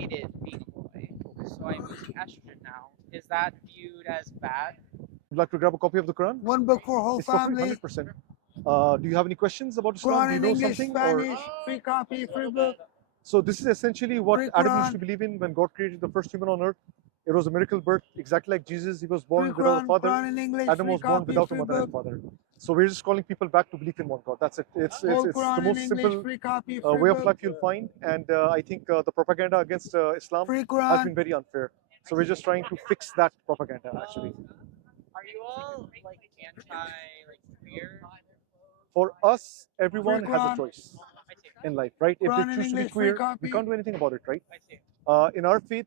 hated being a boy, so I'm using estrogen now. Is that viewed as bad? Would like to grab a copy of the Quran? One book for whole It's for free, family. 100%. Do you have any questions about Islam? Quran Do you in know English, something? Spanish, free copy, free book. So this is essentially what Free Adam used Quran. to believe in when God created the first human on earth. It was a miracle birth, exactly like Jesus. He was born Free without a Quran, father. Quran in English, Adam free was born copy, without a free mother and book. father. So we're just calling people back to belief in one God. That's it. It's Whole the Quran in most English, simple free copy, free way of book. life you'll find, and I think the propaganda against Islam Free has Quran. been very unfair. So we're just trying to fix that propaganda actually. Are you all like anti like queer? For us, everyone has a Quran. choice I see. in life, right? If they Quran in choose to be English, free queer, we copy. can't do anything about it, right? I see. In our faith,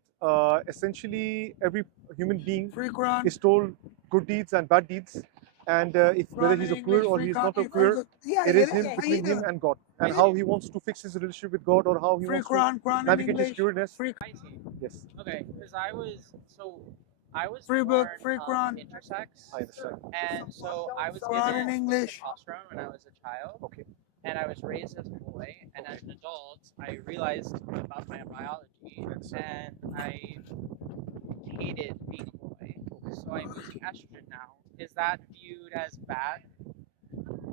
essentially every human being Free Quran. is told good deeds and bad deeds, and if whether Quran he's in a queer English, or free he's not a copy, free queer, book. Yeah, it yeah, is him yeah. between him and God, and I how see. he wants to fix his relationship with God or how he Free wants Quran, to Quran in navigate his English, queerness. free I see. Yes, Okay, because I was Free book, born free Quran. intersex, I understand. and so I was Quran given in English. testosterone when I was a child, Okay. and I was raised as a boy. And as an adult, I realized about my biology, and I hated being a boy, so I'm using estrogen now. Is that viewed as bad?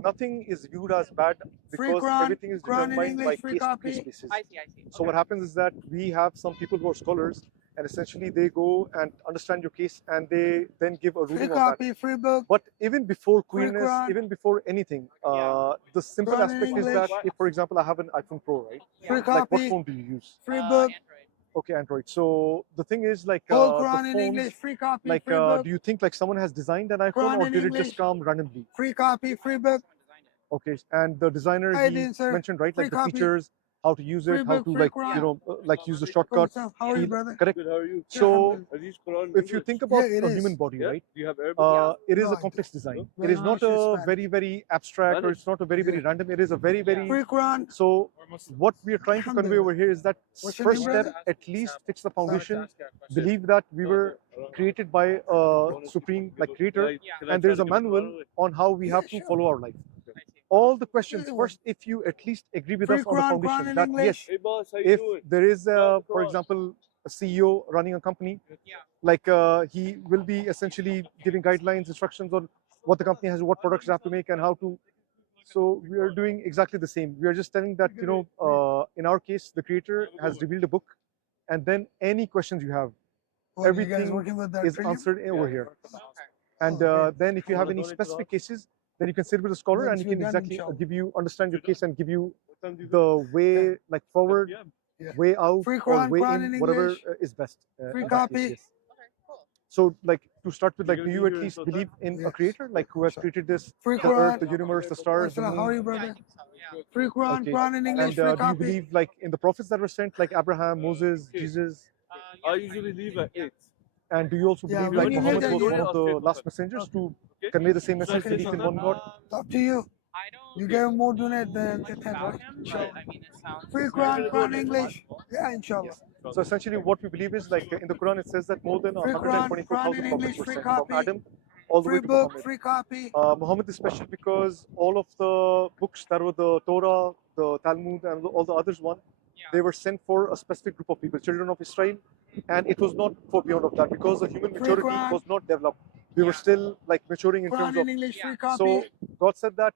Nothing is viewed as bad Free because Quran, everything is Quran in determined by English, free case-to-case copy. basis. I see. So what happens is that we have some people who are scholars, and essentially they go and understand your case, and they then give a Free ruling on that. copy, free book. But even before Free queerness, Quran. even before anything, the simple Quran in aspect is that English. if, for example, I have an iPhone Pro, right? Free Like, what copy, phone do you use? free book. Android. Okay, Android. So the thing is, like, Whole the Quran in English, phones, free copy, like, free book. do you think like someone has designed an iPhone, Quran or in did it English. just come randomly? Free copy, free book. Someone designed it. Okay, and the designer, Hi, he Dean, sir. mentioned, right, Free like the copy. features, how to use Free it, how book, to, free like, Quran. like use the Cool shortcuts. stuff. How are you, brother? Correct. Good, how are you? So Are these Quran if you English? think about Yeah, it a is. human body, Yeah? right? Do you have Arabic? It is No, a I complex design. don't. It is not No, a Spanish. very abstract, or Spanish? it's not a very Yeah. random. It is a very Free Quran. So what we are trying to convey over here is that What's your first name, step, brother? at least fix the foundation. Believe that we were created by a supreme, like, creator, and there is a manual on how we have to sure. follow our life. I see. All the questions Yeah, first, if you at least agree with Free us on the Quran, foundation Quran in that English. yes, Hey boss, how you if doing? there is, Love for Quran. example, a CEO running a company, Yeah. like, he will be essentially giving guidelines, instructions on what the company has, what products they have to make, and how to. So we are doing exactly the same. We are just telling that, in our case, the creator has revealed a book, and then any questions you have, Well, you guys everything working with the is trillium? answered over here. Okay. And Oh, then if you have any specific cases, then you can sit with a scholar, and Once he we're can done, exactly inshallah. understand your case and give you the way, like, forward, Yeah. way out, Free or Quran, way Quran in, in whatever English. is best. Free in that copy. case, yes. Okay. Cool. So, like, to start with, like, You're do gonna you be at here least until believe in a Yes. creator, like, who has Sure. created this, Free the earth, Quran. the universe, the stars, the How are moon? you, Yeah, I brother? think so. Yeah. Free Quran, Okay. Quran in English, And free do you copy. believe, like, in the prophets that were sent, like Abraham, Moses, Okay. Jesus? I usually leave at 8. And do you also Yeah, believe, when like, you Muhammad leave was there, one of I'll the straight last up. messengers to Okay? convey the same Should I message, say belief in something? one God? It's up to you. I don't You Okay. get more doing know it than much 10, about right? him, but Inshallah. I mean, it sounds. Free You're Quran, gonna go Quran next, English. Yeah, inshallah. Yes. So essentially, what we believe is, like, in the Quran, it says that more than Free Quran, Quran in 124,000 prophets English, were free sent from copy. Adam all the way Free to book, Muhammad. free copy. Muhammad is special because all of the books that were the Torah, the Talmud, and all the others Yeah. they were sent for a specific group of people, children of Israel, and it was not for beyond of that because the human Free maturity Quran. was not developed. We were Yeah. still, like, maturing in Quran terms in of. English, Yeah. free copy. So God said that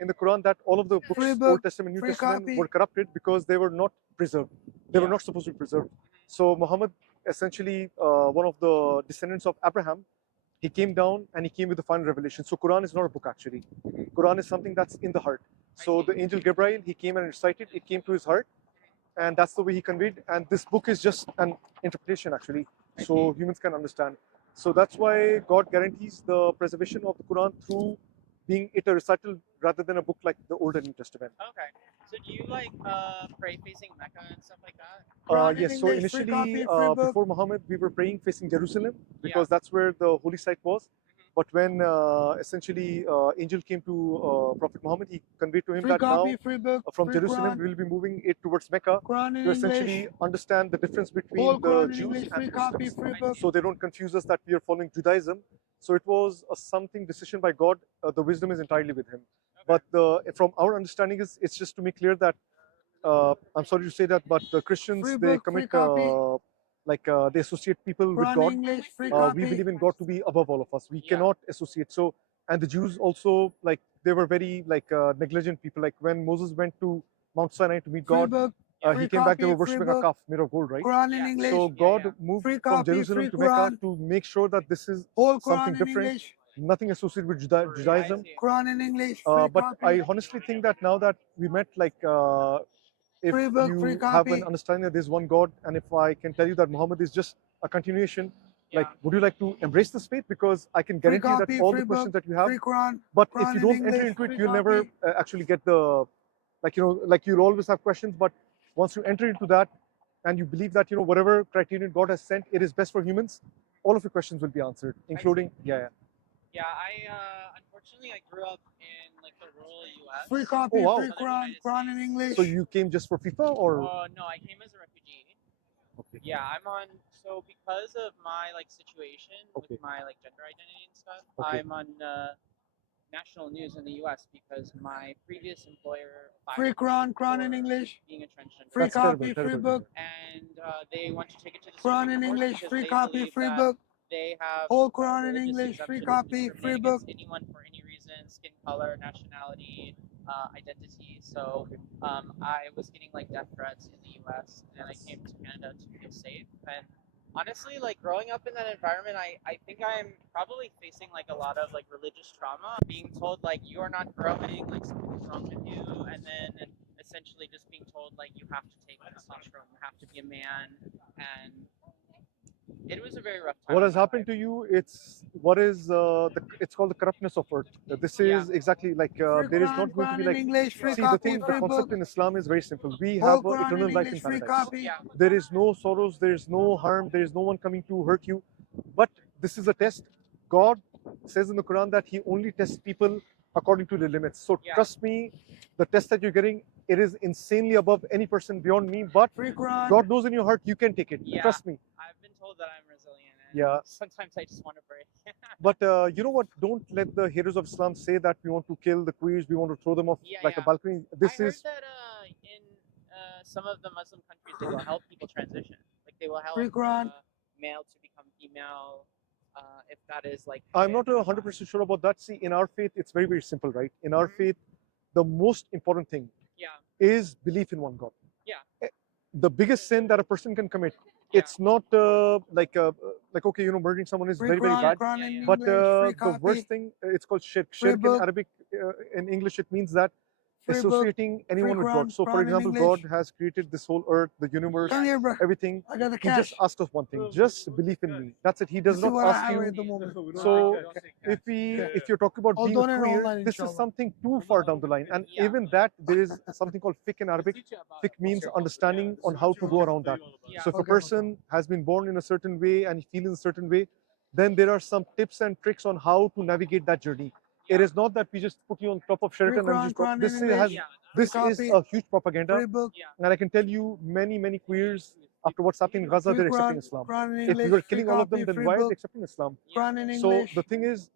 in the Quran that all of the books, Free book, Old Testament, New free Testament, copy. were corrupted because they were not preserved. They were Yeah. not supposed to be preserved. So Muhammad, essentially one of the descendants of Abraham, he came down and he came with the final revelation. So Quran is not a book actually. Quran is something that's in the heart. So the angel Gabriel, he came and recited, it came to his heart, and that's the way he conveyed. And this book is just an interpretation actually, so humans can understand. So that's why God guarantees the preservation of the Quran through being it a recital rather than a book like the Old and New Testament. Okay. So do you like pray facing Mecca and stuff like that? Quran in Yes, so English, free copy, initially free book. before Muhammad, we were praying facing Jerusalem because Yeah. that's where the holy site was. But when essentially angel came to Prophet Muhammad, he conveyed to him Free that now copy, free book. from free Jerusalem Quran. we will be moving it towards Mecca Quran in to English. essentially understand the difference between Whole the Quran in Jews English, and free copy, Muslims, free book. so they don't confuse us that we are following Judaism. So it was a something decision by God. The wisdom is entirely with Him. But from our understanding, it's just to make clear that I'm sorry to say that, but the Christians, Free they book, free commit, copy. they associate people with Quran God. English, free We copy. believe in God to be above all of us. We Yeah. cannot associate. So, and the Jews also, like, they were very negligent people. Like when Moses went to Mount Sinai to meet Free God, book, he free came back, they copy, were free worshipping a book. calf made of gold, right? Quran in Yeah. English. So Yeah, God yeah. moved Free from copy, Jerusalem free to Mecca Quran. to make sure that this is Whole something Quran in different, English. nothing associated with Judaism. I see. Quran in English, free But copy. I honestly think that now that we met, if Free book, free you have an copy. understanding that there's one God, and if I can tell you that Muhammad is just a continuation, like, Yeah. would you like to embrace this faith? Because I can Free guarantee you that copy, all free the questions book, that you have, free Quran. but if Quran you in don't enter English, into it, free you'll never copy. actually get the, you'll always have questions, but once you enter into that and you believe that, whatever criterion God has sent, it is best for humans, all of your questions will be answered, including, yeah. Yeah, unfortunately I grew up in like the rural US. Free copy, Oh, wow. free Southern Quran. United Quran in States. English. So you came just for FIFA or? Oh no, I came as a refugee. Okay. Yeah, so because of my like situation Okay. with my like gender identity and stuff, Okay. I'm on national news in the US because my previous employer Free fired Quran, me Quran in for English. being a transgender. Free That's terrible, copy, free terrible. book. And they want to take it to the Quran Supreme in Court English, because free they copy, believe free that book. they have Whole Quran in religious English, free exemption copy, to free discriminate book. against anyone for any reason, skin color, nationality, identity. So I was getting like death threats in the U.S. and I came to Canada to feel safe. And honestly, like growing up in that environment, I think I'm probably facing like a lot of like religious trauma, being told like you are not growing, like something's wrong with you, and then essentially just being told like you have to take testosterone, you have to be a man, and it was a very rough time. What in has my happened life. to you? It's called the corruptness of earth. This Yeah. is exactly like Free there is Quran, not going to Quran be in like. English, free See, the copy, thing, the free concept book. in Islam is very simple. We Whole have Quran in eternal life in English, free paradise. copy. Yeah. There is no sorrows, there is no harm, there is no one coming to hurt you. But this is a test. God says in the Quran that He only tests people according to the limits. So Yeah. trust me, the test that you're getting, it is insanely above any person beyond me. But Free Quran. God knows in your heart you can take it. Yeah. Trust me. I've been told that I'm resilient. And Yeah. sometimes I just want to break. But you know what? Don't let the haters of Islam say that we want to kill the queers, we want to throw them off Yeah, like a yeah. balcony. This I heard is that in some of the Muslim countries they will help people transition. Like they will help Free Quran. male to become female if that is like. I'm not 100% sure about that. See, in our faith, it's very, very simple, right? In our faith, the most important thing Yeah. is belief in one God. Yeah. The biggest sin that a person can commit, Yeah. it's not like okay, murdering someone is Free very, very Quran, bad. Quran Yeah, in yeah. But English, free the copy. worst thing, it's called shirk. Free Shirk in book. Arabic, in English, it means that Free book. associating anyone with God. Quran, So, for Quran in example, English. God has created this whole earth, the universe, Come here, bro. everything. I got the He just cash. asked us one thing: just believe in me. That's it. He does This is not what I ask have you. at the moment. So, if you're talking about I'll being a donate queer, online, this is inshallah. something too far down the line. And Yeah. even that, there is something called fiqh in Arabic. Fiqh means understanding on how to go around that. Yeah. So if a Okay, no person has been born in a certain way and he feels in a certain way, then there are some tips and tricks on how to navigate that journey. It is not that we just put you on top of Free Sheraton and Quran, just Quran in this English. has Yeah. this Free is copy. a huge propaganda. Free book. Yeah. And I can tell you many queers after what's happening in Gaza, Free they're accepting Quran, Islam. Quran in If English. we were Free killing all of them, copy, then free why are book. they accepting Islam? Quran in So English. the thing is,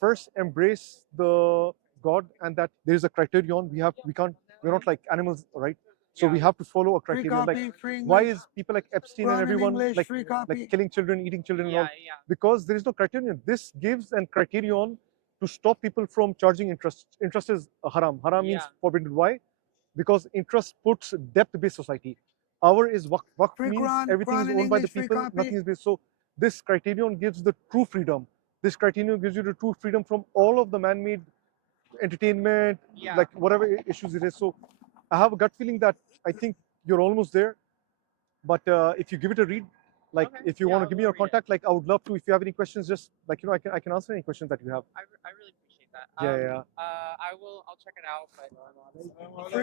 first embrace the God and that there is a criterion. We're not like animals, right? So we Yeah. have to follow a Free criterion. copy, Like free why English. is people like Epstein and Quran in everyone English, free copy. like killing children, eating children, and Yeah. all? Yeah. Because there is no criterion. This gives a criterion to stop people from charging interest. Interest is haram. Haram means Yeah. forbidden. Why? Because interest puts debt-based society. Our is waqf. Waqf Free means Quran, everything Quran is in owned by the English, free people, copy. nothing is based. So this criterion gives the true freedom. This criterion gives you the true freedom from all of the man-made entertainment, Yeah. like whatever issues it is. So I have a gut feeling that I think you're almost there. But if you give it a read, like Okay. if you Yeah, want to I'll give go me your read it. contact, like I would love to. If you have any questions, just like I can answer any questions that you have. I really appreciate that. Yeah, yeah. I'll check it out. But Free